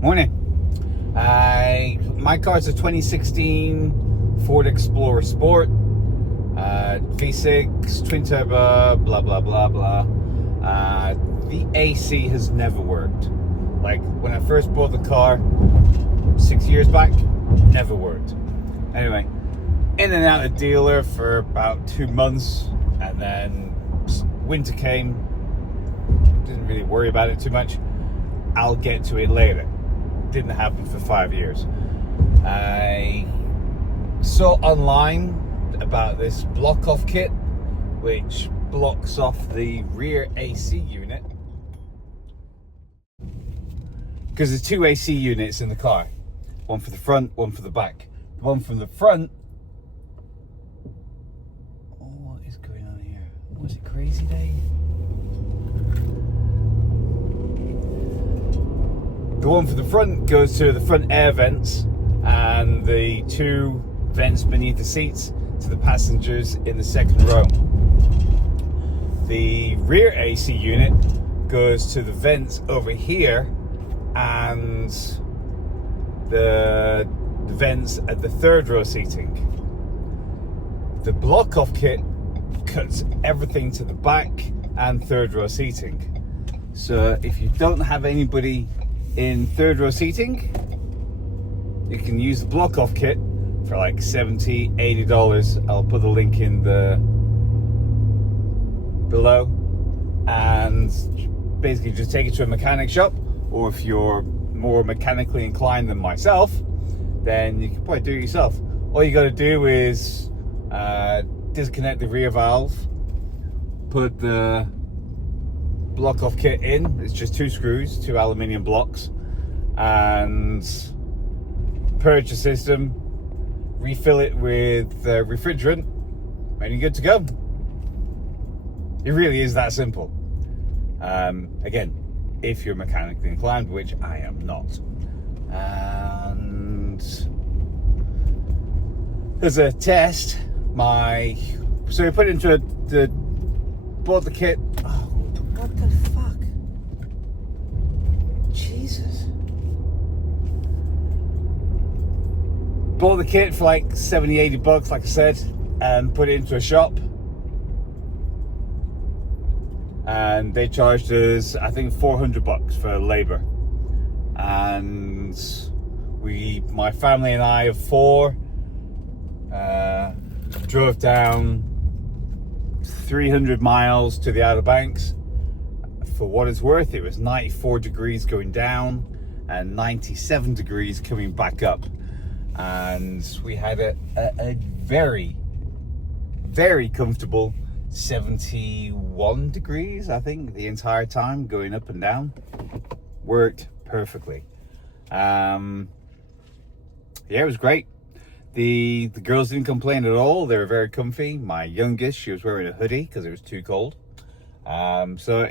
Morning. My car's a 2016 Ford Explorer Sport, V6, twin turbo, blah blah blah blah. The AC has never worked. Like when I first bought the car 6 years back, never worked. Anyway, in and out of the dealer for about 2 months, and then winter came. Didn't really worry about it too much. I'll get to it later. Didn't happen for 5 years. I saw online about this block-off kit, which blocks off the rear AC unit. Because there's 2 AC units in the car. One for the front, one for the back. The one from the front... Oh, what is going on here? Was it crazy day? The one for the front goes to the front air vents, and the 2 vents beneath the seats to the passengers in the second row. The rear AC unit goes to the vents over here and the vents at the third row seating. The block-off kit cuts everything to the back and third row seating. So if you don't have anybody in third row seating, you can use the block-off kit for like $70, $80. I'll put the link in the below, and basically just take it to a mechanic shop, or if you're more mechanically inclined than myself, then you can probably do it yourself. All you got to do is disconnect the rear valve, put the block-off kit in. It's just 2 screws, 2 aluminium blocks, and purge the system, refill it with refrigerant, and you're good to go. It really is that simple. Again, if you're mechanically inclined, which I am not. And as a test, so we put it into bought the kit. Oh, what the fuck? Jesus. Bought the kit for like $70, $80, like I said, and put it into a shop. And they charged us, I think, $400 for labor. And my family and I of 4, drove down 300 miles to the Outer Banks. For what it's worth, it was 94 degrees going down and 97 degrees coming back up. And we had a very, very comfortable 71 degrees, I think, the entire time going up and down. Worked perfectly. Yeah, it was great. The girls didn't complain at all. They were very comfy. My youngest, she was wearing a hoodie because it was too cold. So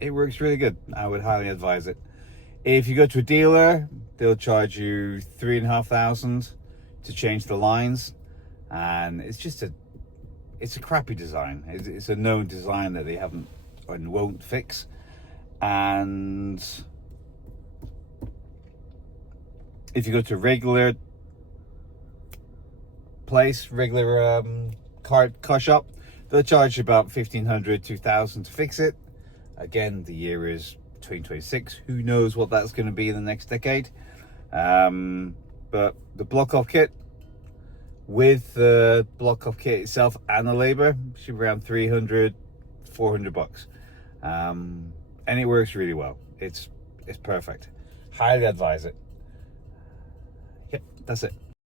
it works really good. I would highly advise it. If you go to a dealer, they'll charge you $3,500 to change the lines, and it's a crappy design. It's a known design that they haven't and won't fix. And if you go to a regular car shop, they'll charge you about $1,500, $2,000 to fix it. Again, the year is 2026. Who knows what that's going to be in the next decade? But the block-off kit, with the block-off kit itself and the labor, should be around $300, $400. And it works really well. It's perfect. Highly advise it. Yep, that's it.